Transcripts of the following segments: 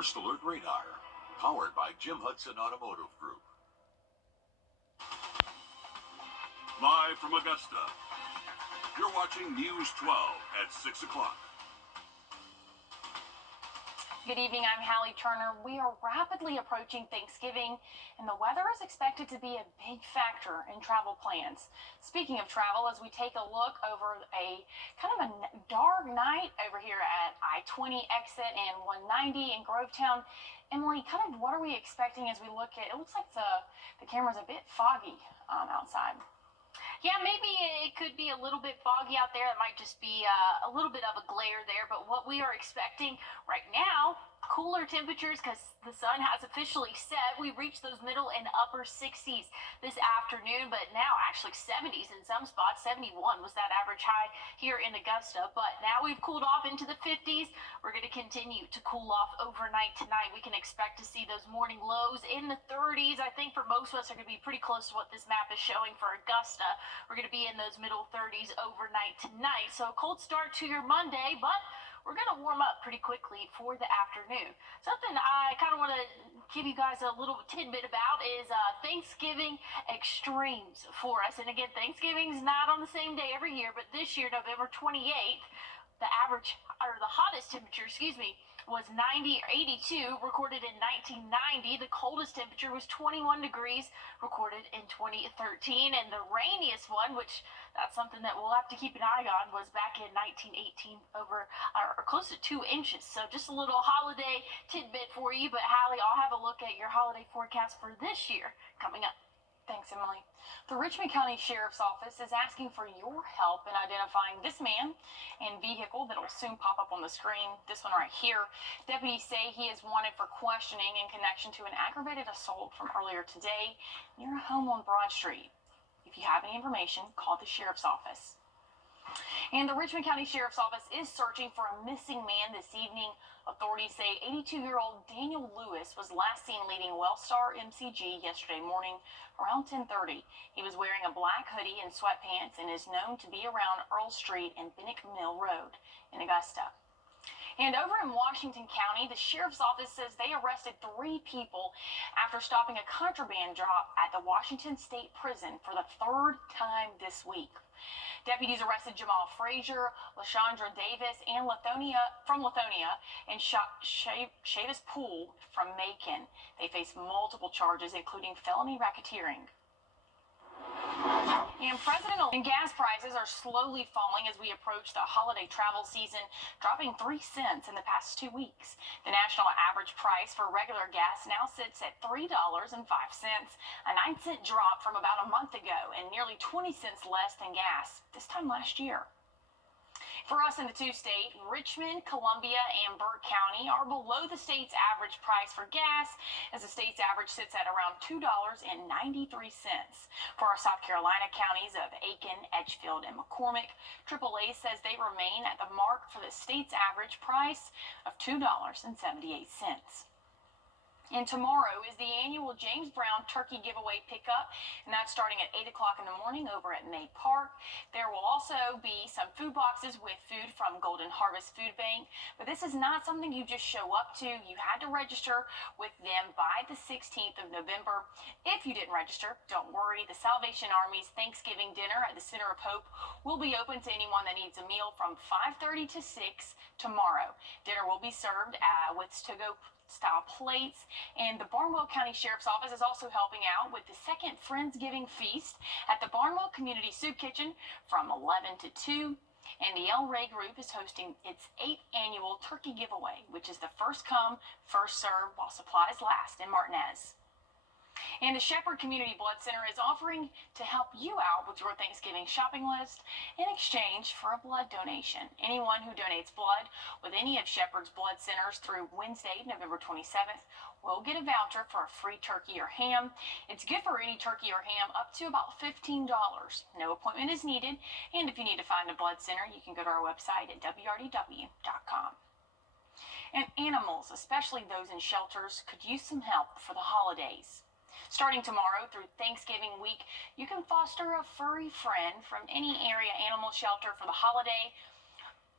First Alert Radar, powered by Jim Hudson Automotive Group. Live from Augusta, you're watching News 12 at 6 o'clock. Good evening, I'm Hallie Turner. We are rapidly approaching Thanksgiving, and the weather is expected to be a big factor in travel plans. Speaking of travel, as we take a look over a kind of a dark night over here at I-20 exit and 190 in Grovetown, Emily, kind of what are we expecting as we look at, it looks like the camera's a bit foggy outside. Yeah, maybe it could be a little bit foggy out there. It might just be a little bit of a glare there. But what we are expecting right now, cooler temperatures because the sun has officially set. We reached those middle and upper 60s this afternoon, but now actually 70s in some spots. 71 was that average high here in Augusta. But now we've cooled off into the 50s. We're going to continue to cool off overnight tonight. We can expect to see those morning lows in the 30s. I think for most of us are going to be pretty close to what this map is showing for Augusta. We're going to be in those middle 30s overnight tonight. So a cold start to your Monday, but we're going to warm up pretty quickly for the afternoon. Something I kind of want to give you guys a little tidbit about is Thanksgiving extremes for us. And again, Thanksgiving's not on the same day every year, but this year, November 28th, the average, or the hottest temperature, was 90 or 82, recorded in 1990. The coldest temperature was 21 degrees, recorded in 2013. And the rainiest one, which that's something that we'll have to keep an eye on, was back in 1918, over or close to 2 inches. So just a little holiday tidbit for you. But Hallie, I'll have a look at your holiday forecast for this year coming up. Thanks, Emily. The Richmond County Sheriff's Office is asking for your help in identifying this man and vehicle that will soon pop up on the screen. This one right here. Deputies say he is wanted for questioning in connection to an aggravated assault from earlier today near a home on Broad Street. If you have any information, call the Sheriff's Office. And the Richmond County Sheriff's Office is searching for a missing man this evening. Authorities say 82-year-old Daniel Lewis was last seen leaving Wellstar MCG yesterday morning around 10:30. He was wearing a black hoodie and sweatpants and is known to be around Earl Street and Bennick Mill Road in Augusta. And over in Washington County, the Sheriff's Office says they arrested 3 people after stopping a contraband drop at the Washington State Prison for the 3rd time this week. Deputies arrested Jamal Frazier, LaShondra Davis, and Lithonia, and Chavis Poole from Macon. They face multiple charges, including felony racketeering. And gas prices are slowly falling as we approach the holiday travel season, dropping 3 cents in the past 2 weeks. The national average price for regular gas now sits at $3.05, a 9-cent drop from about a month ago and nearly 20 cents less than gas this time last year. For us in the 2-state, Richmond, Columbia, and Burke County are below the state's average price for gas, as the state's average sits at around $2.93. For our South Carolina counties of Aiken, Edgefield, and McCormick, AAA says they remain at the mark for the state's average price of $2.78. And tomorrow is the annual James Brown Turkey Giveaway Pickup, and that's starting at 8 o'clock in the morning over at May Park. There will also be some food boxes with food from Golden Harvest Food Bank, but this is not something you just show up to. You had to register with them by the 16th of November. If you didn't register, don't worry. The Salvation Army's Thanksgiving dinner at the Center of Hope will be open to anyone that needs a meal from 5:30 to 6 tomorrow. Dinner will be served with to-go style plates, and the Barnwell County Sheriff's Office is also helping out with the second Friendsgiving feast at the Barnwell Community Soup Kitchen from 11 to 2, and the El Rey Group is hosting its 8th annual turkey giveaway, which is the first come, first serve while supplies last in Martinez. And the Shepherd Community Blood Center is offering to help you out with your Thanksgiving shopping list in exchange for a blood donation. Anyone who donates blood with any of Shepherd's blood centers through Wednesday, November 27th, will get a voucher for a free turkey or ham. It's good for any turkey or ham up to about $15. No appointment is needed, and if you need to find a blood center, you can go to our website at wrdw.com. And animals, especially those in shelters, could use some help for the holidays. Starting tomorrow through Thanksgiving week, you can foster a furry friend from any area animal shelter for the holiday.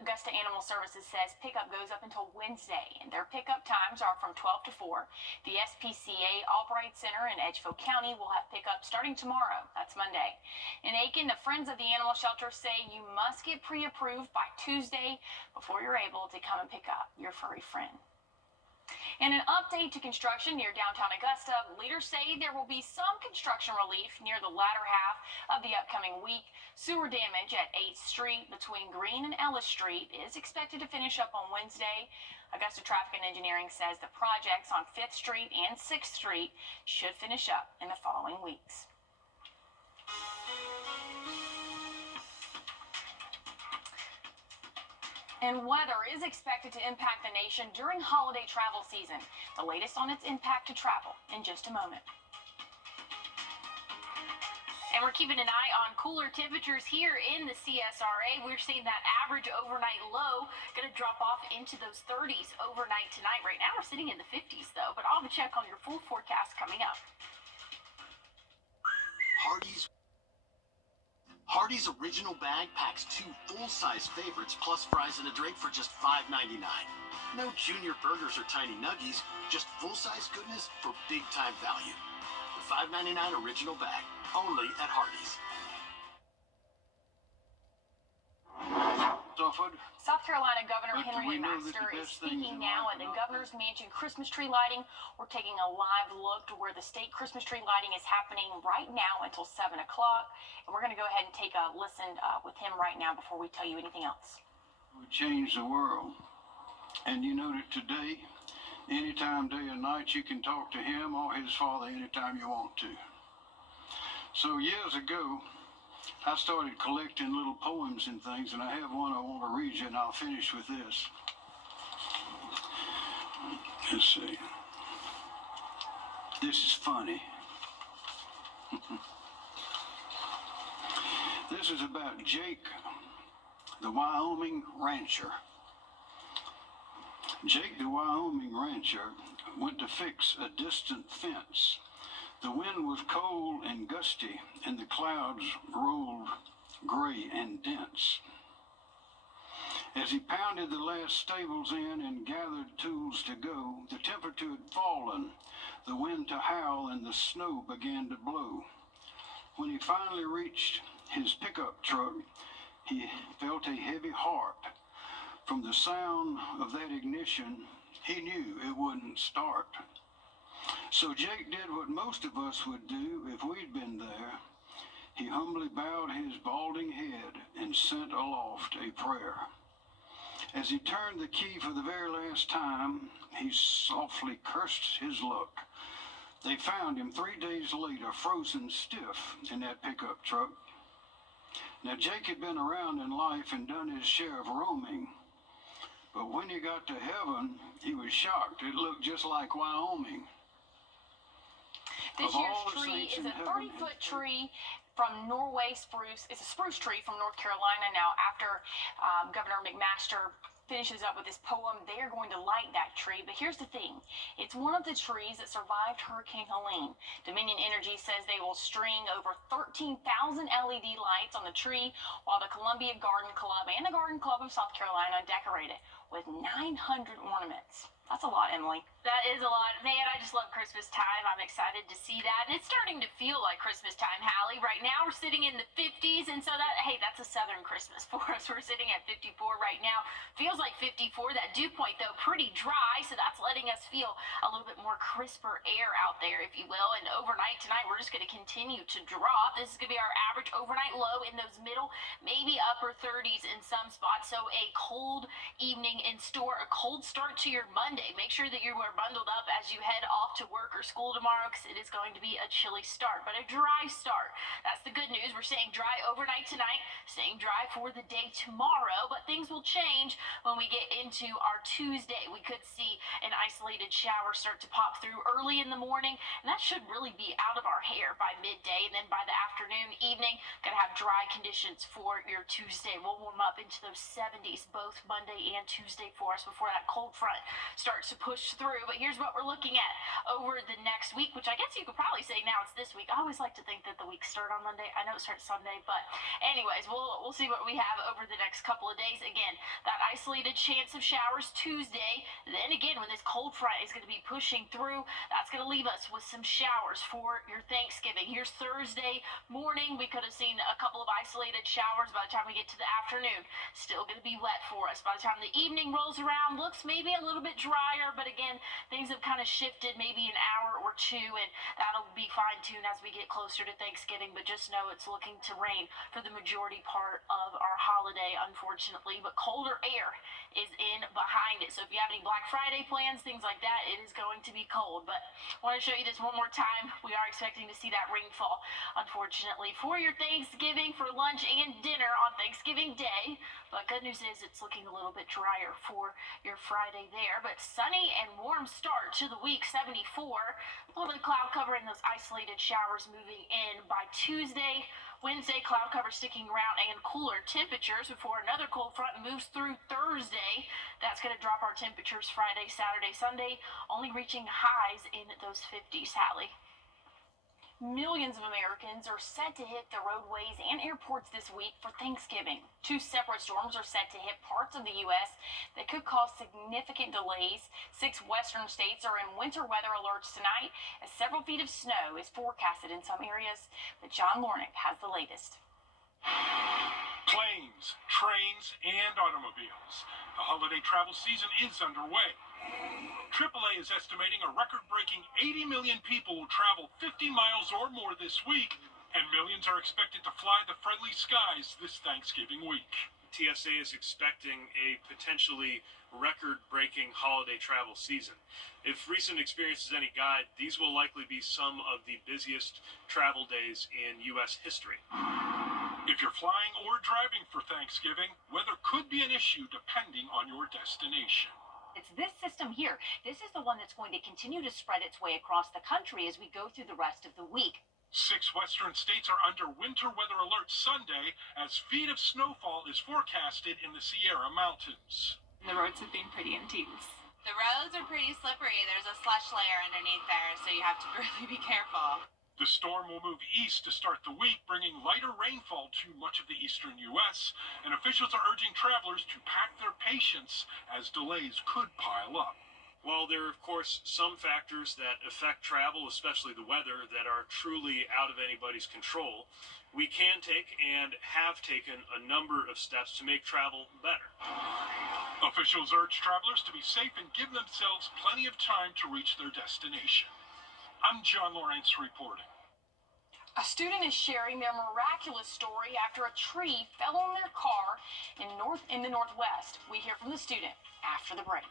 Augusta Animal Services says pickup goes up until Wednesday, and their pickup times are from 12 to 4. The SPCA Albright Center in Edgefield County will have pickup starting tomorrow. That's Monday. In Aiken, the Friends of the Animal Shelter say you must get pre-approved by Tuesday before you're able to come and pick up your furry friend. And an update to construction near downtown Augusta, leaders say there will be some construction relief near the latter half of the upcoming week. Sewer damage at 8th Street between Green and Ellis Street is expected to finish up on Wednesday. Augusta Traffic and Engineering says the projects on 5th Street and 6th Street should finish up in the following weeks. And weather is expected to impact the nation during holiday travel season. The latest on its impact to travel in just a moment. And we're keeping an eye on cooler temperatures here in the CSRA. We're seeing that average overnight low going to drop off into those 30s overnight tonight. Right now we're sitting in the 50s though, but I'll have a check on your full forecast coming up. Hardee's original bag packs 2 full-size favorites plus fries and a drink for just $5.99. No junior burgers or tiny nuggies, just full-size goodness for big-time value. The $5.99 original bag, only at Hardee's. South Carolina Governor Henry McMaster is speaking now at the Governor's Mansion Christmas tree lighting. We're taking a live look to where the state Christmas tree lighting is happening right now until 7 o'clock. And we're going to go ahead and take a listen with him right now before we tell you anything else. We change the world. And you know that today, anytime, day or night, you can talk to him or his father anytime you want to. So years ago, I started collecting little poems and things, and I have one I want to read you, and I'll finish with this. Let's see. This is funny. This is about Jake, the Wyoming rancher. Jake, the Wyoming rancher, went to fix a distant fence. The wind was cold and gusty, and the clouds rolled gray and dense. As he pounded the last stables in and gathered tools to go, the temperature had fallen, the wind to howl, and the snow began to blow. When he finally reached his pickup truck, he felt a heavy heart. From the sound of that ignition, he knew it wouldn't start. So Jake did what most of us would do if we'd been there. He humbly bowed his balding head and sent aloft a prayer. As he turned the key for the very last time, he softly cursed his luck. They found him 3 days later, frozen stiff in that pickup truck. Now, Jake had been around in life and done his share of roaming. But when he got to heaven, he was shocked. It looked just like Wyoming. This year's tree is a 30-foot tree from Norway spruce. It's a spruce tree from North Carolina. Now, after Governor McMaster finishes up with his poem, they are going to light that tree. But here's the thing. It's one of the trees that survived Hurricane Helene. Dominion Energy says they will string over 13,000 LED lights on the tree, while the Columbia Garden Club and the Garden Club of South Carolina decorate it with 900 ornaments. That's a lot, Emily. That is a lot. Man, I just love Christmas time. I'm excited to see that. And it's starting to feel like Christmas time, Hallie. Right now, we're sitting in the 50s, and so that's a southern Christmas for us. We're sitting at 54 right now. Feels like 54. That dew point, though, pretty dry, so that's letting us feel a little bit more crisper air out there, if you will. And overnight tonight, we're just going to continue to drop. This is going to be our average overnight low in those middle, maybe upper 30s in some spots. So a cold evening in store, a cold start to your Monday. Make sure that you are bundled up as you head off to work or school tomorrow, because it is going to be a chilly start, but a dry start. That's the good news. We're staying dry overnight tonight, staying dry for the day tomorrow, but things will change when we get into our Tuesday. We could see an isolated shower start to pop through early in the morning, and that should really be out of our hair by midday, and then by the afternoon, evening, gonna have dry conditions for your Tuesday. We'll warm up into those 70s both Monday and Tuesday. Tuesday for us before that cold front starts to push through. But here's what we're looking at over the next week, which I guess you could probably say now it's this week. I always like to think that the weeks start on Monday. I know it starts Sunday, but anyways, we'll see what we have over the next couple of days. Again, that isolated chance of showers Tuesday. Then again, when this cold front is going to be pushing through, that's going to leave us with some showers for your Thanksgiving. Here's Thursday morning. We could have seen a couple of isolated showers by the time we get to the afternoon. Still going to be wet for us. By the time the evening rolls around, looks maybe a little bit drier, but again, things have kind of shifted maybe an hour or two, and that'll be fine-tuned as we get closer to Thanksgiving. But just know it's looking to rain for the majority part of our holiday, unfortunately. But colder air is in behind it. So if you have any Black Friday plans, things like that, it is going to be cold. But I want to show you this one more time. We are expecting to see that rainfall, unfortunately, for your Thanksgiving, for lunch and dinner on Thanksgiving Day. But good news is it's looking a little bit drier for your Friday there. But sunny and warm start to the week, 74. A little bit of cloud cover and those isolated showers moving in by Tuesday. Wednesday, cloud cover sticking around and cooler temperatures before another cold front moves through Thursday. That's going to drop our temperatures Friday, Saturday, Sunday, only reaching highs in those 50s, Hallie. Millions of Americans are set to hit the roadways and airports this week for Thanksgiving. 2 separate storms are set to hit parts of the U.S. that could cause significant delays. 6 western states are in winter weather alerts tonight as several feet of snow is forecasted in some areas. But John Lornick has the latest. Planes, trains, and automobiles. The holiday travel season is underway. AAA is estimating a record-breaking 80 million people will travel 50 miles or more this week, and millions are expected to fly the friendly skies this Thanksgiving week. TSA is expecting a potentially record-breaking holiday travel season. If recent experience is any guide, these will likely be some of the busiest travel days in U.S. history. If you're flying or driving for Thanksgiving, weather could be an issue depending on your destination. It's this system here. This is the one that's going to continue to spread its way across the country as we go through the rest of the week. 6 western states are under winter weather alert Sunday as feet of snowfall is forecasted in the Sierra Mountains. The roads have been pretty intense. The roads are pretty slippery. There's a slush layer underneath there, so you have to really be careful. The storm will move east to start the week, bringing lighter rainfall to much of the eastern U.S., and officials are urging travelers to pack their patience as delays could pile up. While there are, of course, some factors that affect travel, especially the weather, that are truly out of anybody's control, we can take and have taken a number of steps to make travel better. Officials urge travelers to be safe and give themselves plenty of time to reach their destination. I'm John Lawrence reporting. A student is sharing their miraculous story after a tree fell on their car in the Northwest. We hear from the student after the break.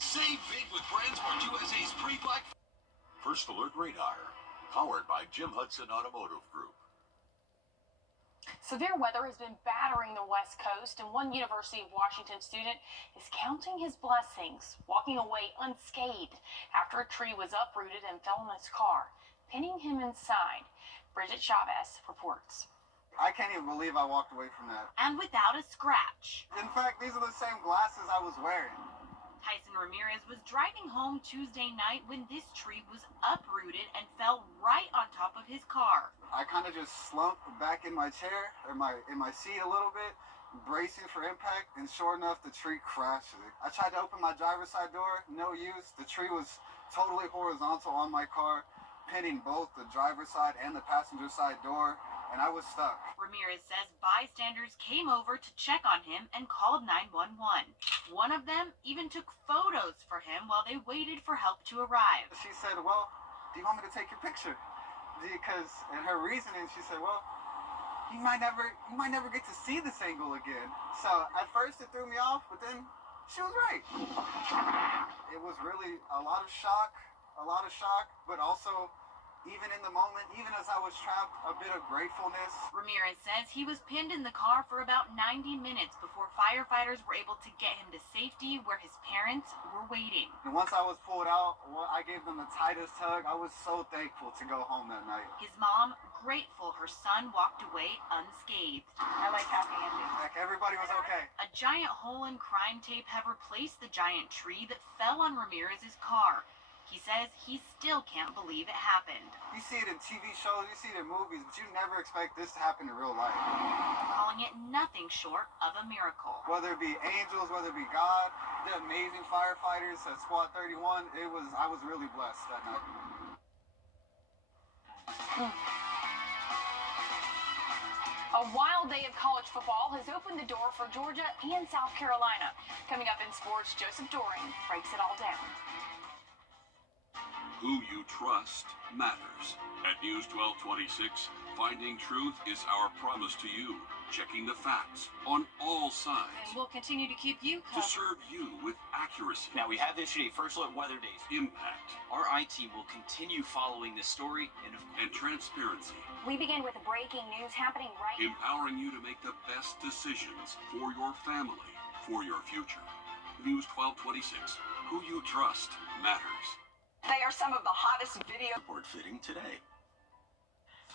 Save big with BrandsMart USA's pre-Black First Alert Radar, powered by Jim Hudson Automotive Group. Severe weather has been battering the West Coast, and one University of Washington student is counting his blessings, walking away unscathed after a tree was uprooted and fell on his car, pinning him inside. Bridget Chavez reports. I can't even believe I walked away from that. And without a scratch. In fact, these are the same glasses I was wearing. Tyson Ramirez was driving home Tuesday night when this tree was uprooted and fell right on top of his car. I kind of just slumped back in my chair, or in my seat a little bit, bracing for impact, and sure enough, the tree crashed. I tried to open my driver's side door, no use. The tree was totally horizontal on my car, pinning both the driver's side and the passenger side door, and I was stuck. Ramirez says bystanders came over to check on him and called 911. One of them even took photos for him while they waited for help to arrive. She said, well, do you want me to take your picture? Because, and her reasoning, she said, well, you might never get to see this angle again. So at first it threw me off, but then she was right. It was really a lot of shock, but also even in the moment, even as I was trapped, a bit of gratefulness. Ramirez says he was pinned in the car for about 90 minutes before firefighters were able to get him to safety where his parents were waiting. And once I was pulled out, I gave them the tightest hug. I was so thankful to go home that night. His mom grateful her son walked away unscathed. I like happy endings. Like, everybody was okay. A giant hole in crime tape have replaced the giant tree that fell on Ramirez's car. He says he still can't believe it happened. You see it in TV shows, you see it in movies, but you never expect this to happen in real life. Calling it nothing short of a miracle. Whether it be angels, whether it be God, the amazing firefighters at Squad 31, I was really blessed that night. A wild day of college football has opened the door for Georgia and South Carolina. Coming up in sports, Joseph Doring breaks it all down. Who you trust matters. At News 1226, finding truth is our promise to you. Checking the facts on all sides. And we'll continue to keep you To covered. serve you with accuracy. Now, we have issued a first look weather days. Impact. Our IT will continue following this story and transparency. We begin with breaking news happening right now. Empowering you to make the best decisions for your family, for your future. News 1226. Who you trust matters. They are some of the hottest video. Report fitting today.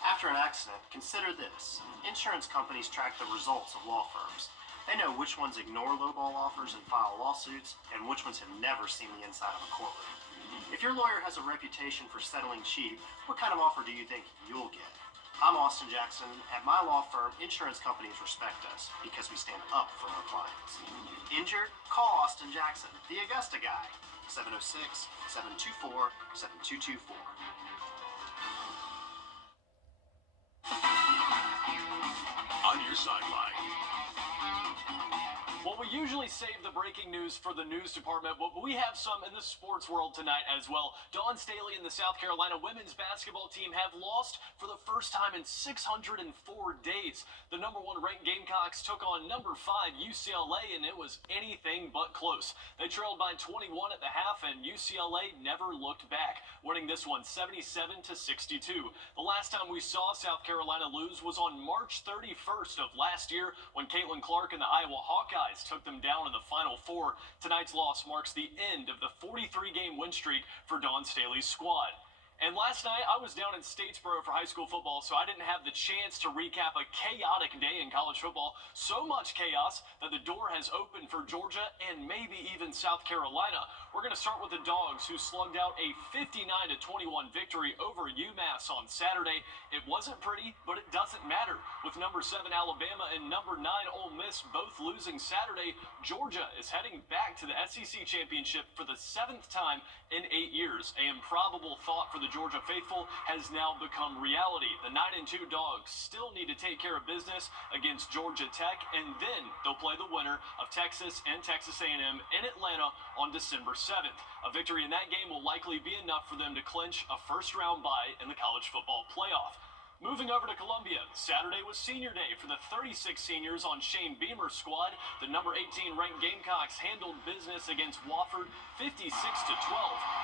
After an accident, consider this. Insurance companies track the results of law firms. They know which ones ignore lowball offers and file lawsuits, and which ones have never seen the inside of a courtroom. If your lawyer has a reputation for settling cheap, what kind of offer do you think you'll get? I'm Austin Jackson. At my law firm, insurance companies respect us because we stand up for our clients. Injured? Call Austin Jackson, the Augusta guy. 706-724-7224. On your sideline. Well, we usually save the breaking news for the news department, but we have some in the sports world tonight as well. Dawn Staley and the South Carolina women's basketball team have lost for the first time in 604 days. The number 1 ranked Gamecocks took on number 5 UCLA, and it was anything but close. They trailed by 21 at the half, and UCLA never looked back, winning this one 77-62. The last time we saw South Carolina lose was on March 31st of last year when Caitlin Clark and the Iowa Hawkeyes took them down in the Final Four. Tonight's loss marks the end of the 43-game win streak for Dawn Staley's squad. And last night, I was down in Statesboro for high school football, so I didn't have the chance to recap a chaotic day in college football. So much chaos that the door has opened for Georgia and maybe even South Carolina. We're going to start with the Dogs, who slugged out a 59-21 victory over UMass on Saturday. It wasn't pretty, but it doesn't matter. With number 7 Alabama and number 9 Ole Miss both losing Saturday, Georgia is heading back to the SEC championship for the 7th time in 8 years. A improbable thought for the Georgia faithful has now become reality. The 9-2 Dogs still need to take care of business against Georgia Tech, and then they'll play the winner of Texas and Texas A&M in Atlanta on December 7th. A victory in that game will likely be enough for them to clinch a first-round bye in the college football playoff. Moving over to Columbia, Saturday was senior day for the 36 seniors on Shane Beamer's squad. The number 18 ranked Gamecocks handled business against Wofford 56-12.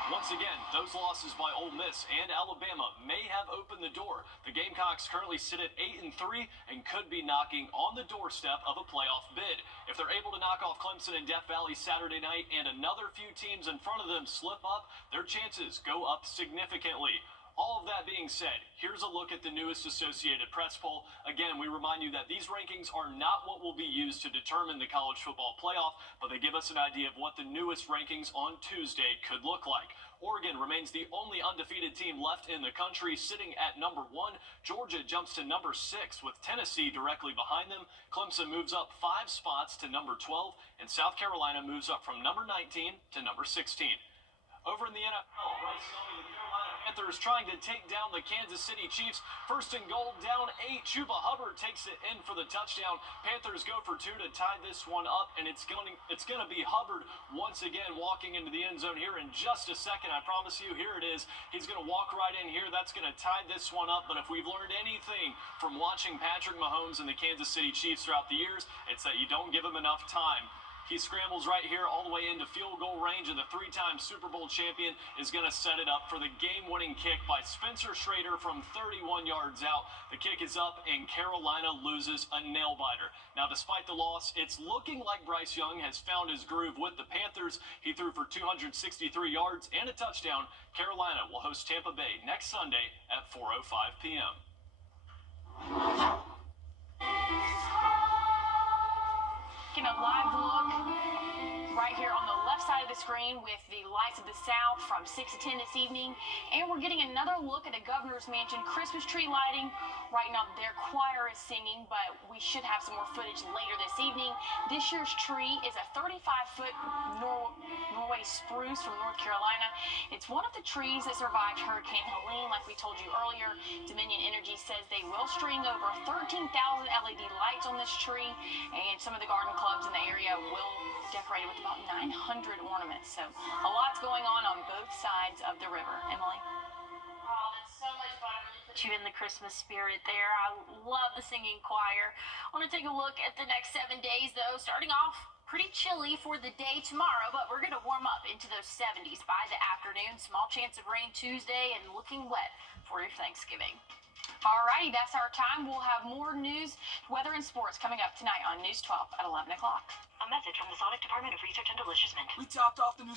Once again, those losses by Ole Miss and Alabama may have opened the door. The Gamecocks currently sit at 8-3 and could be knocking on the doorstep of a playoff bid. If they're able to knock off Clemson and Death Valley Saturday night and another few teams in front of them slip up, their chances go up significantly. All of that being said, here's a look at the newest Associated Press poll. Again, we remind you that these rankings are not what will be used to determine the college football playoff, but they give us an idea of what the newest rankings on Tuesday could look like. Oregon remains the only undefeated team left in the country, sitting at number 1. Georgia jumps to number 6 with Tennessee directly behind them. Clemson moves up 5 spots to number 12, and South Carolina moves up from number 19 to number 16. Over in the NFL, right now, the Carolina Panthers trying to take down the Kansas City Chiefs. First and goal, down 8. Chuba Hubbard takes it in for the touchdown. Panthers go for 2 to tie this one up, and it's going to be Hubbard once again walking into the end zone here in just a second. I promise you, here it is. He's going to walk right in here. That's going to tie this one up. But if we've learned anything from watching Patrick Mahomes and the Kansas City Chiefs throughout the years, it's that you don't give them enough time. He scrambles right here all the way into field goal range, and the three-time Super Bowl champion is going to set it up for the game-winning kick by Spencer Schrader from 31 yards out. The kick is up, and Carolina loses a nail-biter. Now, despite the loss, it's looking like Bryce Young has found his groove with the Panthers. He threw for 263 yards and a touchdown. Carolina will host Tampa Bay next Sunday at 4:05 p.m. Getting a live look right here on the left side of the screen with the Lights of the South from 6 to 10 this evening. And we're getting another look at the Governor's Mansion Christmas tree lighting. Right now, their choir is singing, but we should have some more footage later this evening. This year's tree is a 35-foot Norway spruce from North Carolina. It's one of the trees that survived Hurricane Helene, like we told you earlier. Dominion Energy says they will string over 13,000 LED lights on this tree, and some of the garden clubs in the area will decorate it with about 900 ornaments. So a lot's going on both sides of the river. Emily? Oh, that's so much fun. Really put you in the Christmas spirit there. I love the singing choir. I want to take a look at the next 7 days, though. Starting off pretty chilly for the day tomorrow, but we're going to warm up into those 70s by the afternoon. Small chance of rain Tuesday and looking wet for your Thanksgiving. Alrighty, that's our time. We'll have more news, weather, and sports coming up tonight on News 12 at 11 o'clock. A message from the Sonic Department of Research and Deliciousment. We topped off the news